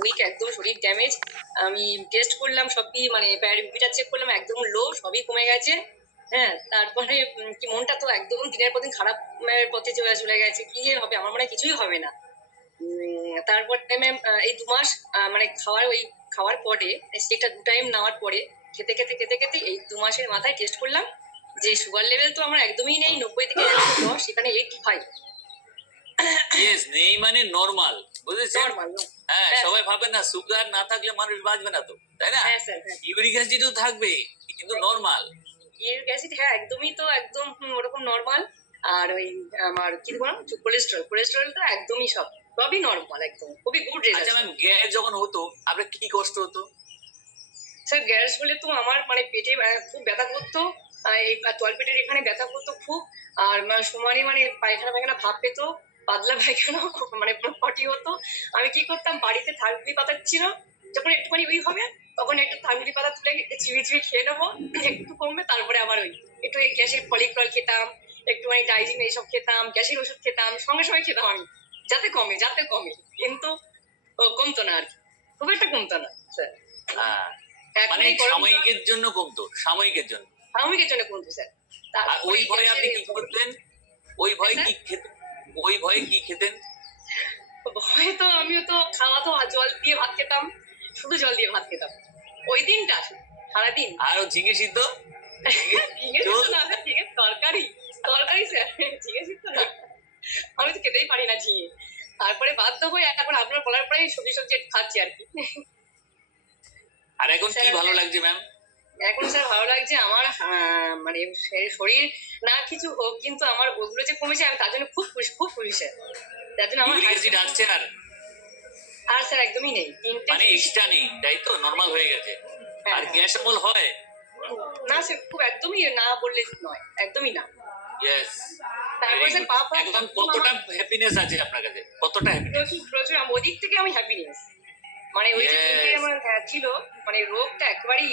Week, একদম শরীর damage. আমি টেস্ট করলাম সবই, মানে প্যারামিটার চেক করলাম, একদম লো, সবই কমে গেছে। হ্যাঁ, তারপরে কি মনটা তো একদম দিনের পর দিন খারাপ পথে চলে গেছে। কি যে হবে, আমার মনে হয় কিছুই হবে না। তারপর ম্যাম এই 2 মাস মানে খাওয়ার পরে, স্টেকটা 2 টাইম নেওয়ার পরে খেতে খেতে খেতে খেতে এই 2 মাসের মাথায় টেস্ট করলাম যে সুগার লেভেল তো আমার একদমই নেই, 90 থেকে 110, সেখানে 85। ইয়েস, নেই মানে নরমাল, বুঝেছেন? নরমাল। হ্যাঁ, সবাই ভাবে না সুগার না থাকলে মানুষ বাঁচবে না, তো তাই না? হ্যাঁ স্যার, হ্যাঁ। ইউরিক অ্যাসিডও থাকবে, কিন্তু নরমাল। ইউরিক অ্যাসিড, হ্যাঁ একদমই, তো একদম ওরকম নরমাল। আর ওই আমার কি বললাম, কোলেস্টেরলটা একদমই সবই নরমাল, একদম খুবই গুড রেজাল্ট। আচ্ছা ম্যাম, গ্যাস যখন হতো আপনার কি কষ্ট হতো? স্যার গ্যাস হলে তো আমার মানে পেটে খুব ব্যথা করতো, এই তলপেটের এখানে ব্যথা করতো খুব। আর সমানে মানে পায়খানা ভাব পেতো, পাতলা পায়খানা, মানে পটি হতো। আমি কি করতাম, বাড়িতে থানকুনি পাতা ছিল, যখন একটুখানি ওই হবে তখন একটা থানকুনি পাতা তুলে চিবি চিবি খেয়ে নেবো, একটু কমবে, তারপরে আবার ওই একটু এই গ্যাসের ফলিক্রল খেতাম, একটুখানি ডাইজিন এইসব খেতাম, গ্যাসের ওষুধ খেতাম, সঙ্গে সঙ্গে খেতাম আমি, যাতে কমে, কিন্তু কমতো না আর কি, খুব একটা কমতো না স্যার। হ্যাঁ, এখন মানে এই গরমটা সাময়িকের জন্য কমতো, সাময়িকের জন্য। সাময়িকের জন্য কমতো স্যার। আর ওই ভয়ে আপনি কি করতেন? ওই ভয়ে কি খেতেন? ওই ভয়ে কি খেতেন? ভয়ে তো আমিও তো খাওয়া তো জল দিয়ে ভাত খেতাম, শুধু জল দিয়ে ভাত খেতাম ওই দিনটা সারাদিন। আর ঝিঙে সিদ্ধ, ঝিঙে সিদ্ধ না স্যার, ঝিঙের তরকারি স্যার, ঝিঙে সিদ্ধ না, আমি তো খেতেই পারি না ঝিঙে। তারপরে বাধ্য হয়ে এখন আপনার বলার পরেই সবজি একটু খাচ্ছি আর কি। আর এখন কি ভালো লাগছে ম্যাম? এখন স্যার ভালো লাগছে আমার, মানে শরীর না কিছু হোক, কিন্তু আমার ওগুলো যে কমেছে আমি তার জন্য খুব খুশি স্যার। তার জন্য আমার ইউরিক অ্যাসিড আসছে আর স্যার একদমই নেই, 3টে মানে এক্সট্রা নেই, তাই তো? নরমাল হয়ে গেছে। আর গ্যাস অম্বল হয় না স্যার, খুব একদমই না বললে নয়, একদমই না। ইয়েস। তারপরে স্যার এখন কতটা হ্যাপিনেস আছে আপনার কাছে? কতটা হ্যাপিনেস? প্রচুর ওদিক থেকে আমি হ্যাপিনেস, মানে ওই যে 3টে আমার ছিল, মানে রোগটা একেবারেই